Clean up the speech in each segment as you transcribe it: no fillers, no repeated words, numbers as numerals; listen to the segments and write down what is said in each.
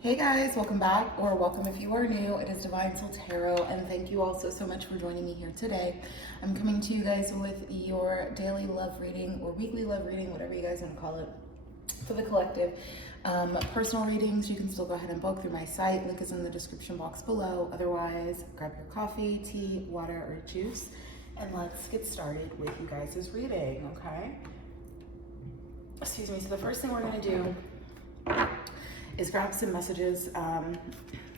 Hey guys, welcome back, or welcome if you are new. It is DivineSoulTarott, and thank you all so much for joining me here today. I'm coming to you guys with your daily love reading or weekly love reading, whatever you guys want to call it, for the collective. Personal readings, you can still go ahead and book through my site. Link is in the description box below. Otherwise, grab your coffee, tea, water, or juice, and let's get started with you guys' reading, okay? Excuse me. So the first thing we're going to do is grab some messages.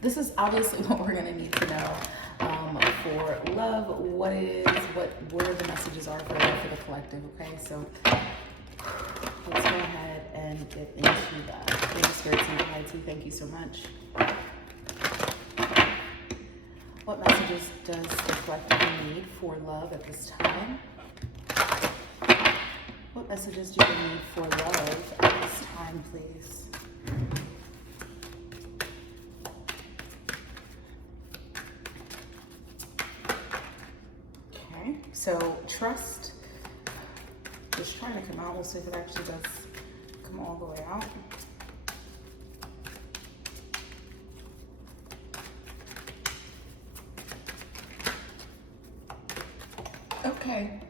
This is obviously what we're gonna need to know for love, what where the messages are for love for the collective, okay? So let's go ahead and get into that. Thank you, Spirits and Guides, we thank you so much. What messages does the collective need for love at this time? What messages do you need for love at this time, please? So trust, just trying to come out. We'll see if it actually does come all the way out. Okay.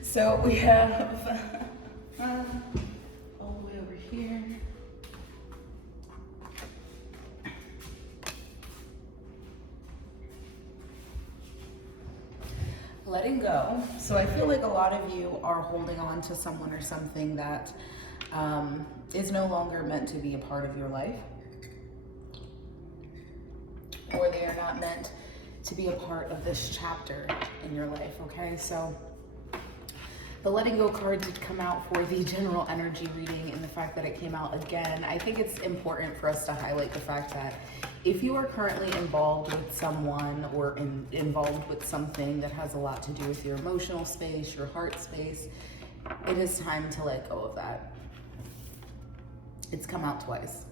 So we have all the way over here. Letting go. So I feel like a lot of you are holding on to someone or something that is no longer meant to be a part of your life, or they are not meant to be a part of this chapter in your life, okay? So the letting go card did come out for the general energy reading, and the fact that it came out again, I think it's important for us to highlight the fact that if you are currently involved with someone or involved with something that has a lot to do with your emotional space, your heart space, it is time to let go of that. It's come out twice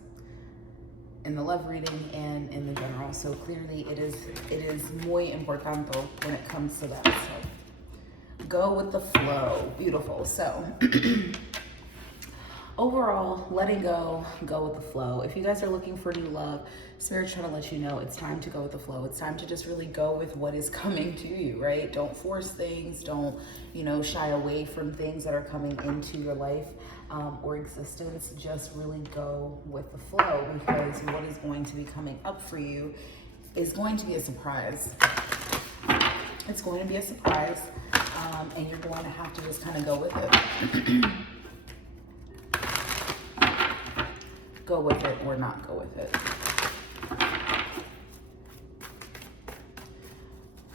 in the love reading and in the general. So clearly it is muy importante when it comes to that. So go with the flow. Beautiful. So overall, letting go with the flow. If you guys are looking for new love, Spirit's trying to let you know it's time to go with the flow. It's time to just really go with what is coming to you, right? Don't force things. Don't, shy away from things that are coming into your life or existence. Just really go with the flow, because what is going to be coming up for you is going to be a surprise. It's going to be a surprise, and you're going to have to just kind of go with it. Go with it or not go with it.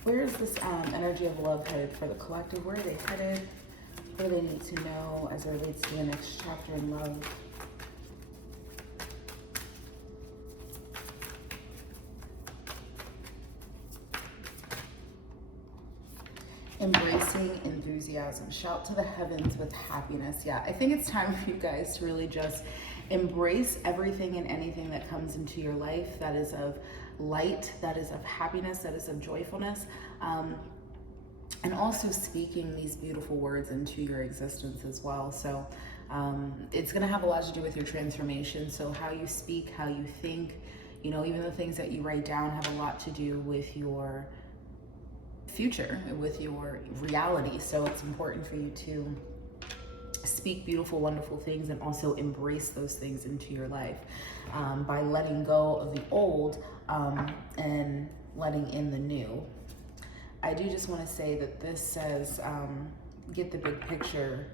Where is this energy of love headed for the collective? Where are they headed? What do they need to know as it relates to the next chapter in love? Embracing enthusiasm. Shout to the heavens with happiness. Yeah, I think it's time for you guys to really just embrace everything and anything that comes into your life that is of light, that is of happiness, that is of joyfulness, and also speaking these beautiful words into your existence as well. So it's going to have a lot to do with your transformation. So how you speak, how you think, even the things that you write down have a lot to do with your future, with your reality. So it's important for you to speak beautiful, wonderful things and also embrace those things into your life by letting go of the old and letting in the new. I do just want to say that this says get the big picture,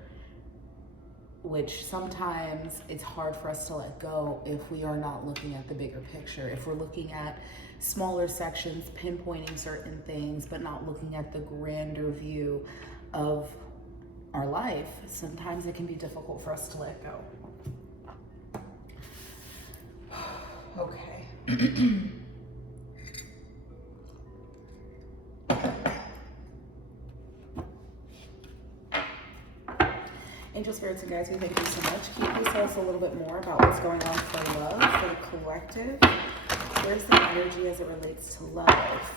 which sometimes it's hard for us to let go if we are not looking at the bigger picture. If we're looking at smaller sections, pinpointing certain things, but not looking at the grander view of our life, sometimes it can be difficult for us to let go. Okay. Angel Spirits and Guides, we thank you so much. Can you please tell us a little bit more about what's going on for love, for the collective? Where's the energy as it relates to love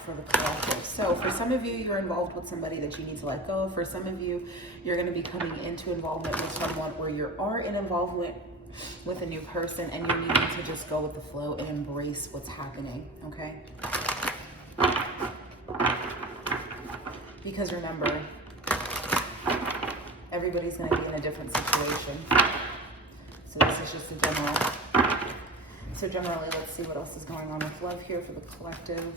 for the collective? So for some of you, you're involved with somebody that you need to let go of. For some of you, you're going to be coming into involvement with someone, or you are in involvement with a new person, and you're needing to just go with the flow and embrace what's happening, okay? Because remember, everybody's going to be in a different situation. So this is just a general. So generally, let's see what else is going on with love here for the collective.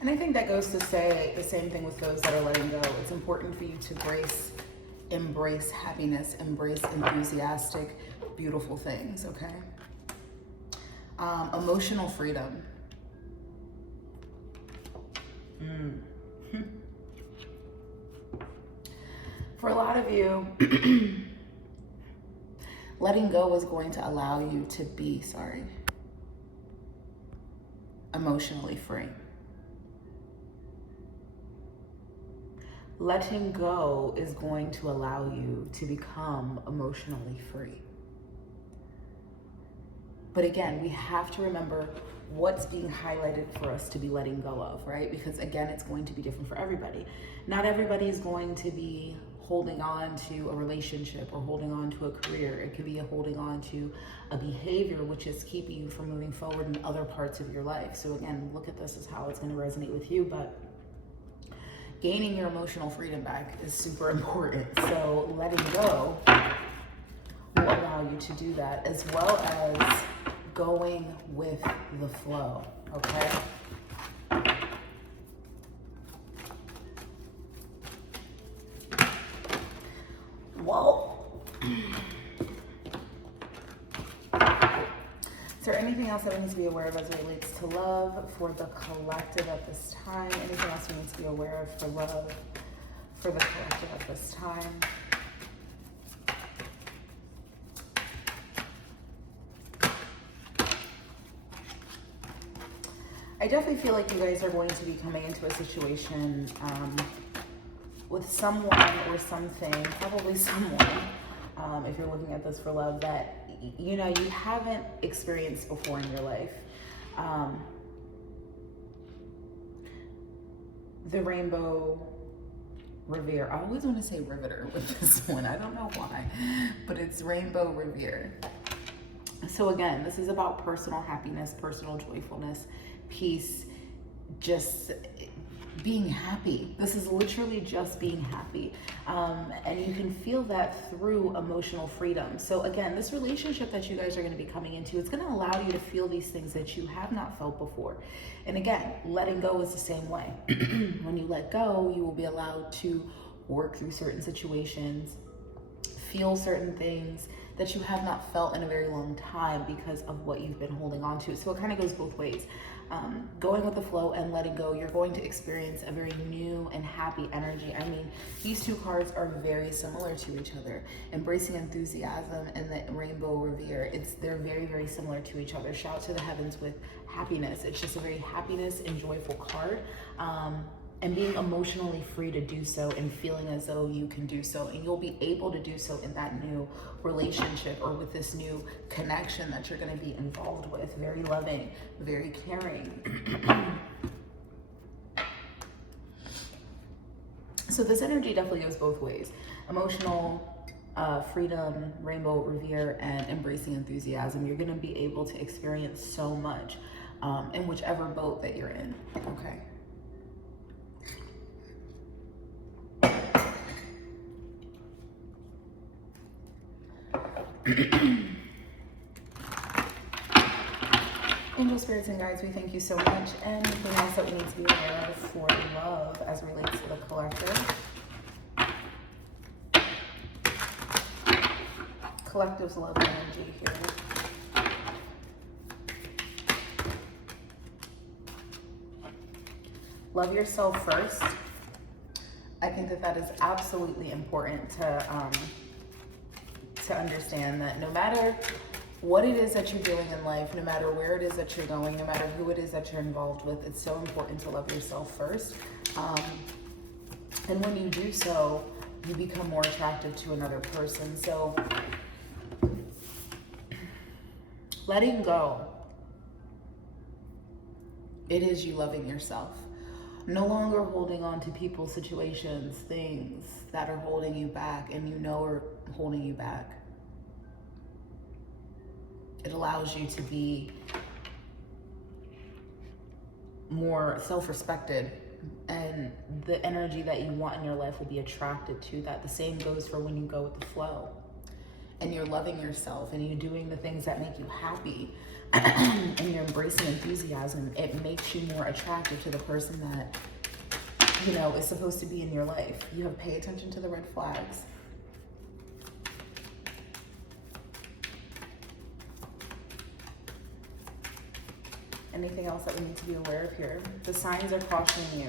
And I think that goes to say the same thing with those that are letting go. It's important for you to embrace happiness, embrace enthusiastic, beautiful things, okay? Emotional freedom. For a lot of you, letting go is going to allow you to be, emotionally free. Letting go is going to allow you to become emotionally free. But again, we have to remember what's being highlighted for us to be letting go of, right? Because again, it's going to be different for everybody. Not everybody is going to be holding on to a relationship or holding on to a career. It could be holding on to a behavior which is keeping you from moving forward in other parts of your life. So again, look at this as how it's going to resonate with you, but gaining your emotional freedom back is super important. So letting go will allow you to do that, as well as going with the flow, okay? Whoa. Is there anything else that we need to be aware of as it relates to love for the collective at this time? Anything else we need to be aware of for love for the collective at this time? I definitely feel like you guys are going to be coming into a situation with someone or something, probably someone, if you're looking at this for love, that you haven't experienced before in your life. The rainbow revere. I always want to say riveter with this one. I don't know why, but it's rainbow revere. So again, this is about personal happiness, personal joyfulness, peace, just being happy. This is literally just being happy. And you can feel that through emotional freedom. So again, this relationship that you guys are going to be coming into, it's going to allow you to feel these things that you have not felt before. And again, letting go is the same way. When you let go, you will be allowed to work through certain situations, feel certain things that you have not felt in a very long time because of what you've been holding on to. So it kind of goes both ways. Going with the flow and letting go, you're going to experience a very new and happy energy. I mean, these two cards are very similar to each other. Embracing enthusiasm and the rainbow revere, they're very, very similar to each other. Shout to the heavens with happiness. It's just a very happiness and joyful card. And being emotionally free to do so and feeling as though you can do so, and you'll be able to do so in that new relationship or with this new connection that you're going to be involved with. Very loving, very caring. So this energy definitely goes both ways. Emotional freedom, rainbow revere, and embracing enthusiasm. You're going to be able to experience so much in whichever boat that you're in, okay? Angel spirits and guides, we thank you so much. Anything else that we need to be aware of for love as relates to the collective? Collective's love energy here. Love yourself first. I think that is absolutely important to understand, that no matter what it is that you're doing in life, no matter where it is that you're going, no matter who it is that you're involved with, it's so important to love yourself first. And when you do so, you become more attractive to another person. So letting go, it is you loving yourself. No longer holding on to people, situations, things that are holding you back and you know are holding you back. It allows you to be more self-respected, and the energy that you want in your life will be attracted to that. The same goes for when you go with the flow and you're loving yourself and you're doing the things that make you happy and you're embracing enthusiasm. It makes you more attractive to the person that, you know, is supposed to be in your life. You have to pay attention to the red flags. Anything else that we need to be aware of here? The signs are cautioning you.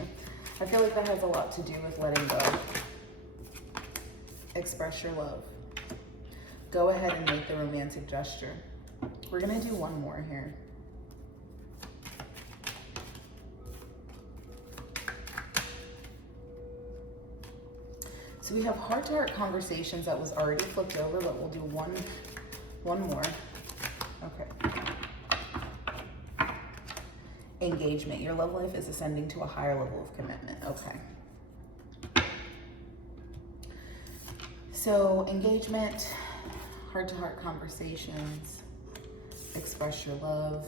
I feel like that has a lot to do with letting go. Express your love. Go ahead and make the romantic gesture. We're gonna do one more here. So we have heart-to-heart conversations that was already flipped over, but we'll do one more. Okay. Engagement. Your love life is ascending to a higher level of commitment. Okay. So engagement, heart-to-heart conversations, express your love,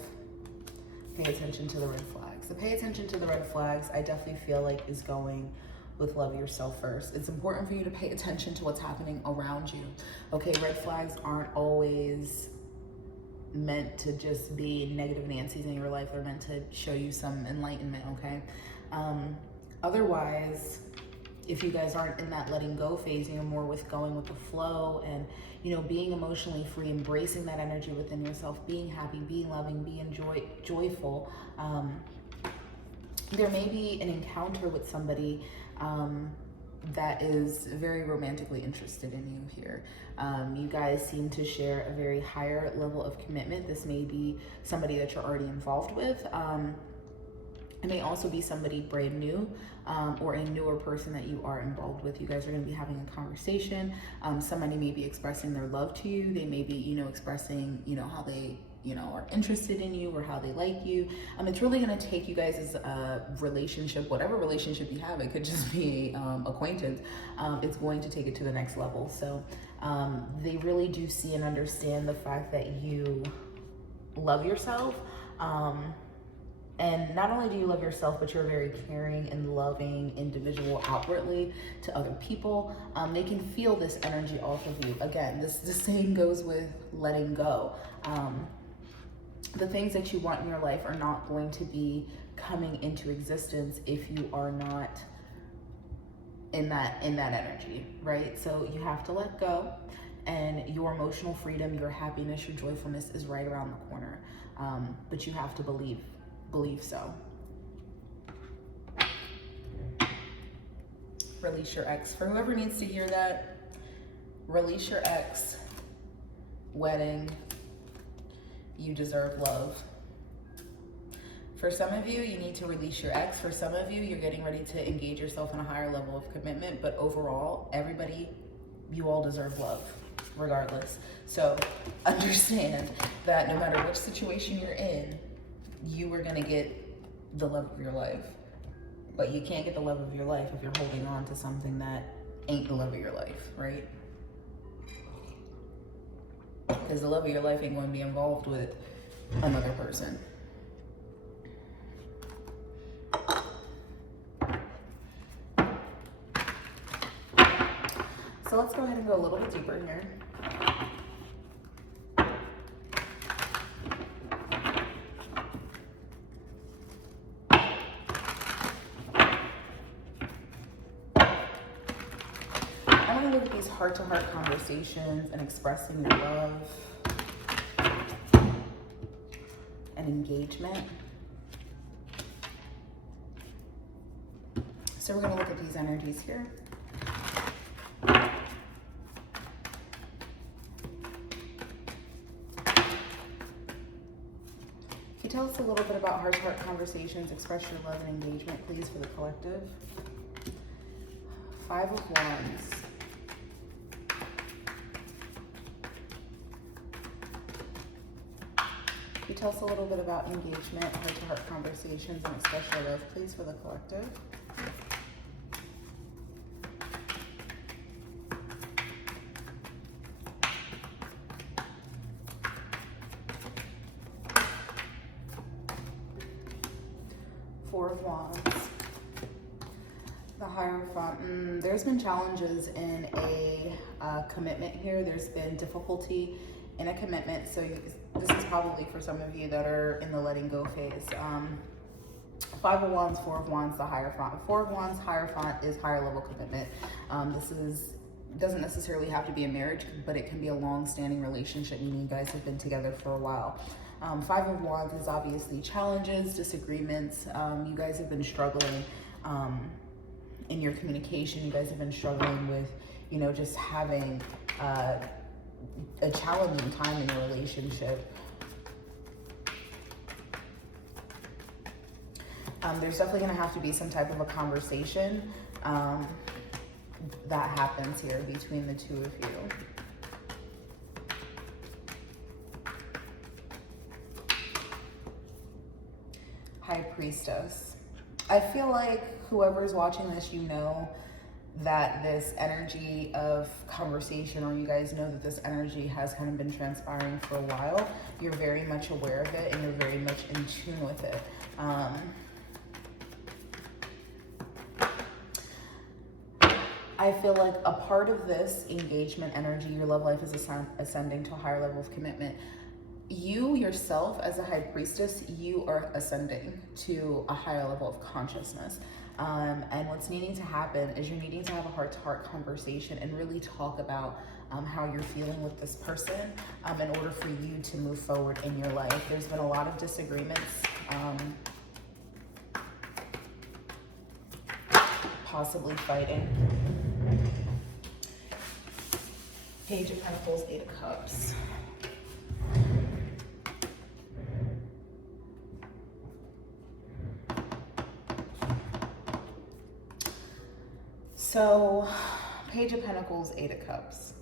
pay attention to the red flags. The pay attention to the red flags, I definitely feel like is going with love yourself first. It's important for you to pay attention to what's happening around you. Okay, red flags aren't always meant to just be negative Nancy's in your life. They're meant to show you some enlightenment, okay? Otherwise, if you guys aren't in that letting go phase, you're more with going with the flow and, you know, being emotionally free, embracing that energy within yourself, being happy, being loving, being joyful. There may be an encounter with somebody that is very romantically interested in you here. You guys seem to share a very higher level of commitment. This may be somebody that you're already involved with. It may also be somebody brand new or a newer person that you are involved with. You guys are going to be having a conversation. Somebody may be expressing their love to you. They may be, you know, expressing, you know, how they, you know, are interested in you or how they like you. It's really going to take you guys as a relationship, whatever relationship you have. It could just be acquaintance. It's going to take it to the next level. So they really do see and understand the fact that you love yourself. And not only do you love yourself, but you're a very caring and loving individual outwardly to other people. They can feel this energy off of you. Again, the same goes with letting go. The things that you want in your life are not going to be coming into existence if you are not in that energy, right? So you have to let go, and your emotional freedom, your happiness, your joyfulness is right around the corner. But you have to believe so. Release your ex. For whoever needs to hear that, release your ex. Wedding. You deserve love. For some of you, you need to release your ex. For some of you, you're getting ready to engage yourself in a higher level of commitment. But overall, everybody, you all deserve love, regardless. So understand that no matter which situation you're in, you are gonna get the love of your life. But you can't get the love of your life if you're holding on to something that ain't the love of your life, right? Because the love of your life ain't going to be involved with another person. So let's go ahead and go a little bit deeper here. I want to look at these heart-to-heart conversations and expressing your love and engagement. So we're going to look at these energies here. Can you tell us a little bit about heart-to-heart conversations, express your love and engagement, please, for the collective? 5 of Wands. you tell us a little bit about engagement, heart-to-heart conversations, and express your love, please, for the collective. Four of Wands. The Hierophant. There's been challenges in a commitment here. There's been difficulty in a commitment. So this is probably for some of you that are in the letting go phase. Five of Wands, Four of Wands, the Hierophant. Four of Wands, Hierophant is higher level commitment. Doesn't necessarily have to be a marriage, but it can be a long-standing relationship, meaning you guys have been together for a while. Five of Wands is obviously challenges, disagreements. You guys have been struggling in your communication. You guys have been struggling with, you know, just having a challenging time in your relationship. There's definitely going to have to be some type of a conversation that happens here between the two of you. High Priestess. I feel like whoever's watching this, you know that this energy of conversation, or you guys know that this energy has kind of been transpiring for a while. You're very much aware of it and you're very much in tune with it. I feel like a part of this engagement energy, your love life is ascending to a higher level of commitment. You yourself as a High Priestess, you are ascending to a higher level of consciousness. And what's needing to happen is you're needing to have a heart-to-heart conversation and really talk about how you're feeling with this person in order for you to move forward in your life. There's been a lot of disagreements, possibly fighting. Page of Pentacles, Eight of Cups. So, Page of Pentacles, Eight of Cups.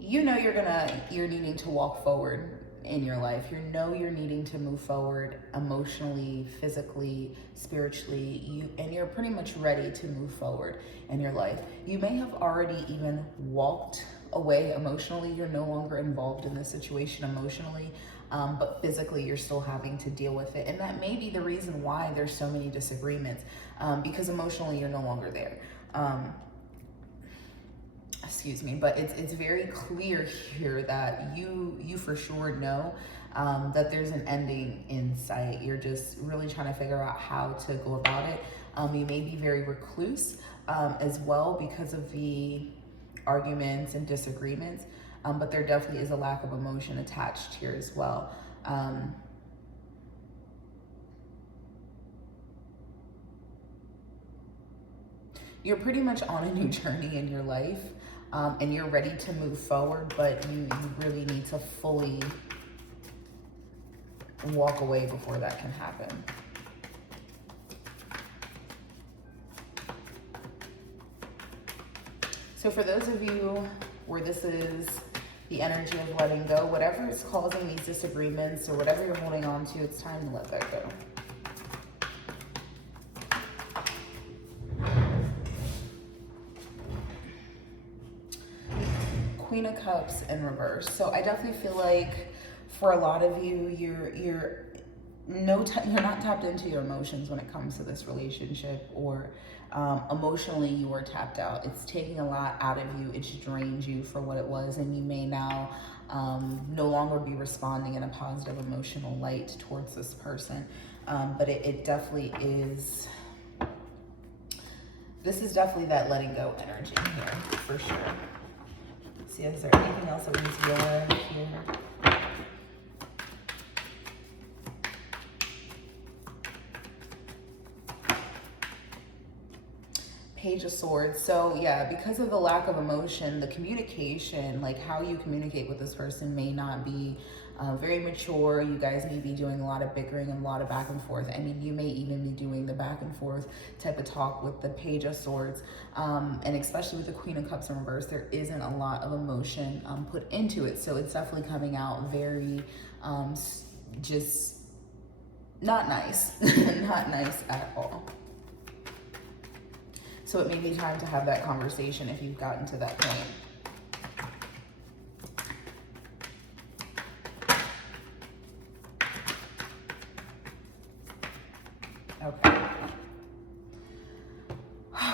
You know you're needing to walk forward in your life. You know you're needing to move forward emotionally, physically, spiritually. And you're pretty much ready to move forward in your life. You may have already even walked away emotionally. You're no longer involved in this situation emotionally. But physically you're still having to deal with it. And that may be the reason why there's so many disagreements, because emotionally you're no longer there. Excuse me, but it's very clear here that you for sure know that there's an ending in sight. You're just really trying to figure out how to go about it. You may be very recluse as well because of the arguments and disagreements. But there definitely is a lack of emotion attached here as well. You're pretty much on a new journey in your life, and you're ready to move forward, but you really need to fully walk away before that can happen. So for those of you where this is the energy of letting go, whatever is causing these disagreements or whatever you're holding on to, it's time to let that go. Queen of Cups in reverse. So I definitely feel like for a lot of you, you're not tapped into your emotions when it comes to this relationship, or emotionally you are tapped out. It's taking a lot out of you. It's drained you for what it was, and you may now no longer be responding in a positive emotional light towards this person. But it definitely is, this is definitely that letting go energy here for sure. See, is there anything else that we need to be aware of here? Page of Swords. So yeah, because of the lack of emotion, the communication, like how you communicate with this person may not be very mature. You guys may be doing a lot of bickering and a lot of back and forth. I mean, you may even be doing the back and forth type of talk with the Page of Swords. And especially with the Queen of Cups in reverse, there isn't a lot of emotion put into it. So it's definitely coming out very just not nice, not nice at all. So it may be time to have that conversation if you've gotten to that point. Okay.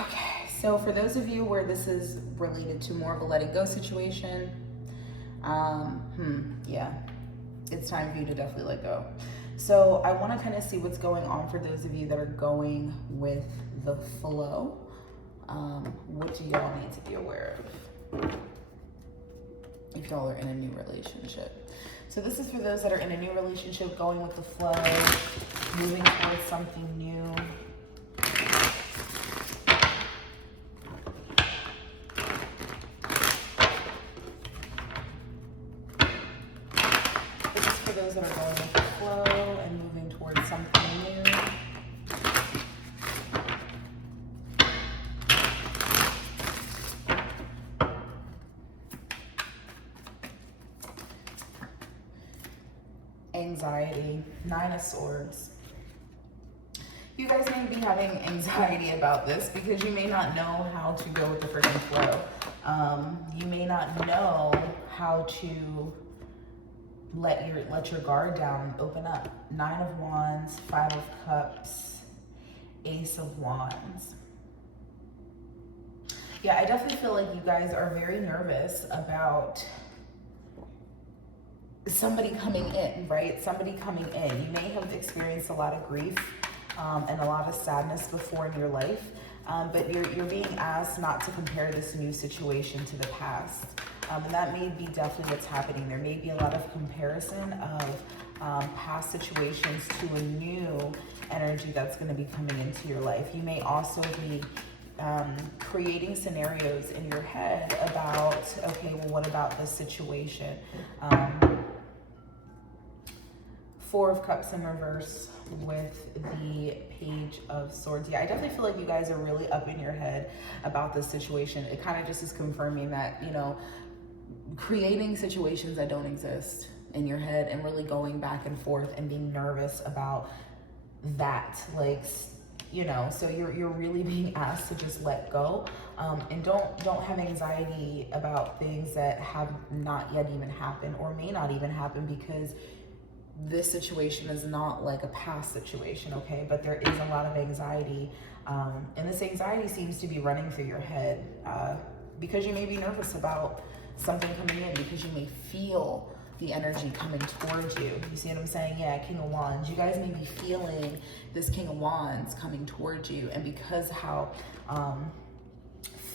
Okay, so for those of you where this is related to more of a let it go situation, yeah, it's time for you to definitely let go. So I want to kind of see what's going on for those of you that are going with the flow. What do y'all need to be aware of if y'all are in a new relationship? So this is for those that are in a new relationship, going with the flow, moving towards something new. This is for those that are going with the flow and moving towards something new. Anxiety, Nine of Swords. You guys may be having anxiety about this because you may not know how to go with the freaking flow. You may not know how to let your guard down, open up. Nine of Wands, Five of Cups, Ace of Wands. Yeah, I definitely feel like you guys are very nervous about somebody coming in, right? Somebody coming in. You may have experienced a lot of grief and a lot of sadness before in your life, but you're being asked not to compare this new situation to the past. And that may be definitely what's happening. There may be a lot of comparison of past situations to a new energy that's going to be coming into your life. You may also be creating scenarios in your head about, okay, well, what about this situation? Four of Cups in reverse with the Page of Swords. Yeah, I definitely feel like you guys are really up in your head about this situation. It kind of just is confirming that, you know, creating situations that don't exist in your head and really going back and forth and being nervous about that, like, you know, so you're really being asked to just let go, and don't have anxiety about things that have not yet even happened or may not even happen, because this situation is not like a past situation, okay? But there is a lot of anxiety, and this anxiety seems to be running through your head because you may be nervous about something coming in, because you may feel the energy coming towards you. You see what I'm saying? Yeah, King of Wands. You guys may be feeling this King of Wands coming towards you, and because how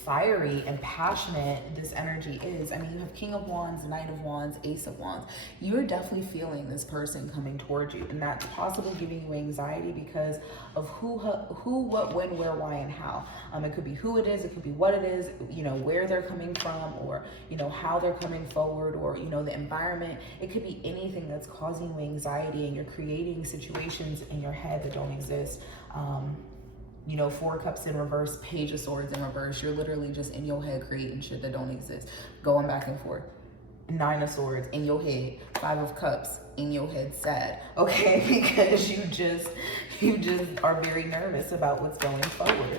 fiery and passionate this energy is. I mean, you have King of Wands, Knight of Wands, Ace of Wands. You're definitely feeling this person coming towards you, and that's possibly giving you anxiety because of who, what, when, where, why, and how. It could be who it is, it could be what it is, you know, where they're coming from, or, you know, how they're coming forward, or, you know, the environment. It could be anything that's causing you anxiety, and you're creating situations in your head that don't exist. You know, Four Cups in reverse, Page of Swords in reverse. You're literally just in your head creating shit that don't exist, going back and forth. Nine of Swords in your head, Five of Cups in your head, sad, okay? Because you just are very nervous about what's going forward.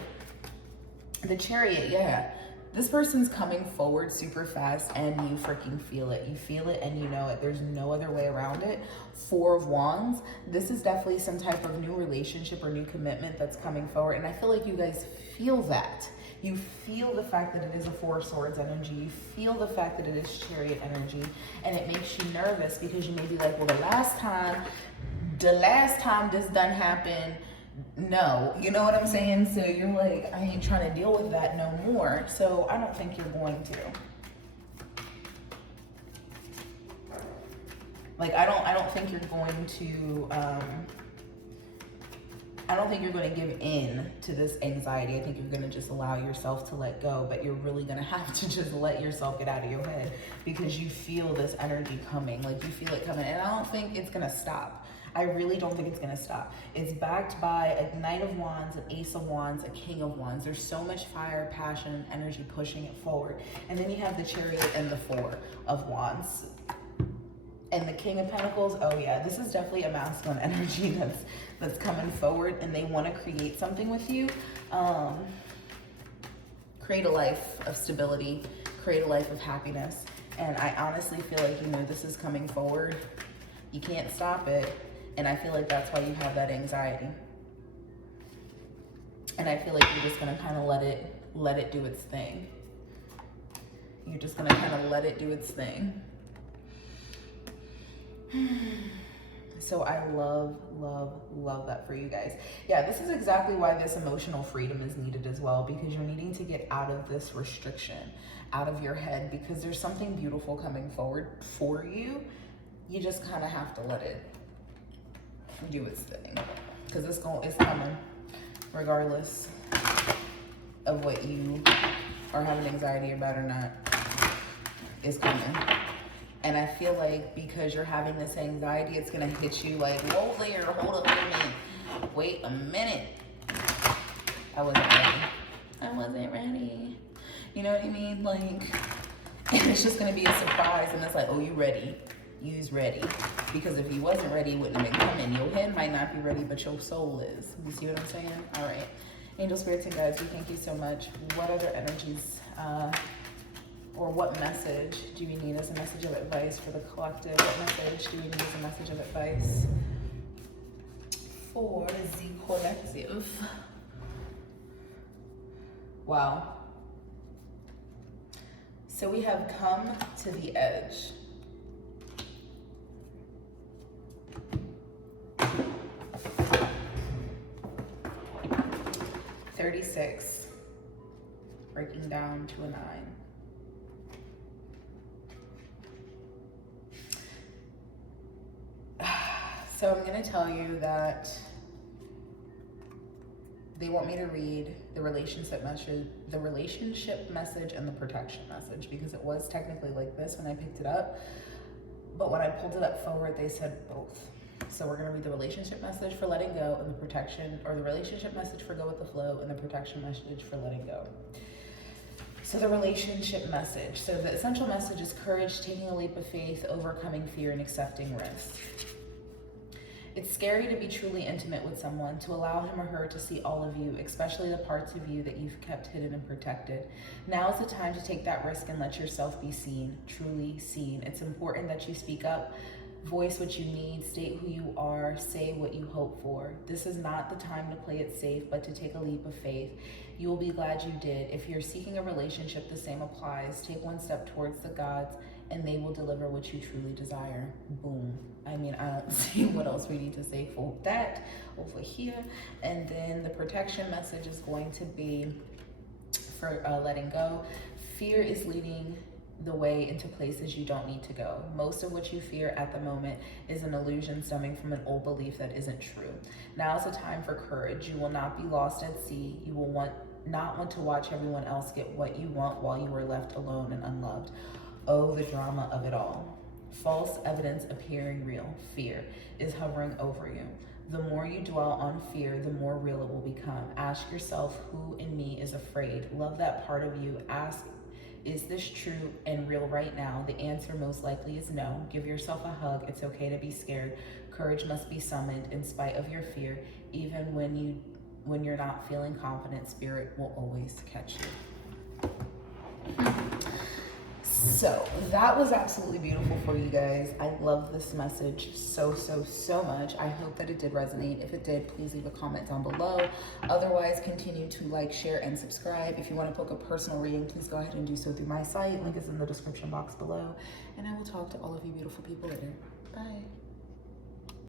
The Chariot, yeah. This person's coming forward super fast, and you freaking feel it. You feel it and you know it. There's no other way around it. Four of Wands. This is definitely some type of new relationship or new commitment that's coming forward. And I feel like you guys feel that. You feel the fact that it is a Four of Swords energy. You feel the fact that it is Chariot energy. And it makes you nervous because you may be like, well, the last time this done happened, no, you know what I'm saying? So you're like, I ain't trying to deal with that no more. So I don't think you're going to. Like, I don't think you're going to, I don't think you're going to give in to this anxiety. I think you're going to just allow yourself to let go, but you're really going to have to just let yourself get out of your head because you feel this energy coming. Like, you feel it coming, and I don't think it's going to stop. I really don't think it's going to stop. It's backed by a Knight of Wands, an Ace of Wands, a King of Wands. There's so much fire, passion, and energy pushing it forward. And then you have the Chariot and the Four of Wands. And the King of Pentacles, oh yeah, this is definitely a masculine energy that's coming forward, and they want to create something with you. Create a life of stability, create a life of happiness. And I honestly feel like, you know, this is coming forward. You can't stop it. And I feel like that's why you have that anxiety. And I feel like you're just gonna kind of let it do its thing. You're just gonna kind of let it do its thing. So I love, love, love that for you guys. Yeah, this is exactly why this emotional freedom is needed as well, because you're needing to get out of this restriction, out of your head, because there's something beautiful coming forward for you. You just kind of have to let it do its thing, because it's coming regardless of what you are having anxiety about or not. It's coming. And I feel like because you're having this anxiety, it's gonna hit you like, whoa there, hold up a minute. Wait a minute. I wasn't ready. You know what I mean? Like, it's just gonna be a surprise, and it's like, oh, you ready? You's ready. Because if you wasn't ready, it wouldn't have been coming. Your head might not be ready, but your soul is. You see what I'm saying? All right. Angel, spirits, and guides, we thank you so much. What other energies, or what message do you need as a message of advice for the collective? What message do you need as a message of advice for the collective? Wow. So we have come to the edge. $36, breaking down to a 9. So I'm going to tell you that they want me to read the relationship message and the protection message, because it was technically like this when I picked it up, but when I pulled it up forward, they said both. So we're going to read the relationship message for letting go, and the protection, or the relationship message for go with the flow, and the protection message for letting go. So the relationship message. So the essential message is courage, taking a leap of faith, overcoming fear, and accepting risk. It's scary to be truly intimate with someone, to allow him or her to see all of you, especially the parts of you that you've kept hidden and protected. Now is the time to take that risk and let yourself be seen, truly seen. It's important that you speak up, voice what you need, state who you are, say what you hope for. This is not the time to play it safe, but to take a leap of faith. You will be glad you did. If you're seeking a relationship, the same applies. Take one step towards the gods, and they will deliver what you truly desire. Boom. I mean, I don't see what else we need to say for that over here. And then the protection message is going to be for letting go. Fear is leading the way into places you don't need to go. Most of what you fear at the moment is an illusion stemming from an old belief that isn't true. Now is the time for courage. You will not be lost at sea. You will not want to watch everyone else get what you want while you are left alone and unloved. Oh, the drama of it all. False evidence appearing real. Fear is hovering over you. The more you dwell on fear, the more real it will become. Ask yourself, who in me is afraid? Love that part of you. Ask, is this true and real right now? The answer most likely is no. Give yourself a hug. It's okay to be scared. Courage must be summoned in spite of your fear. Even when you're not feeling confident, spirit will always catch you. So that was absolutely beautiful for you guys. I love this message so, so, so much. I hope that it did resonate. If it did, please leave a comment down below. Otherwise, continue to like, share, and subscribe. If you want to book a personal reading, please go ahead and do so through my site. Link is in the description box below. And I will talk to all of you beautiful people later. Bye.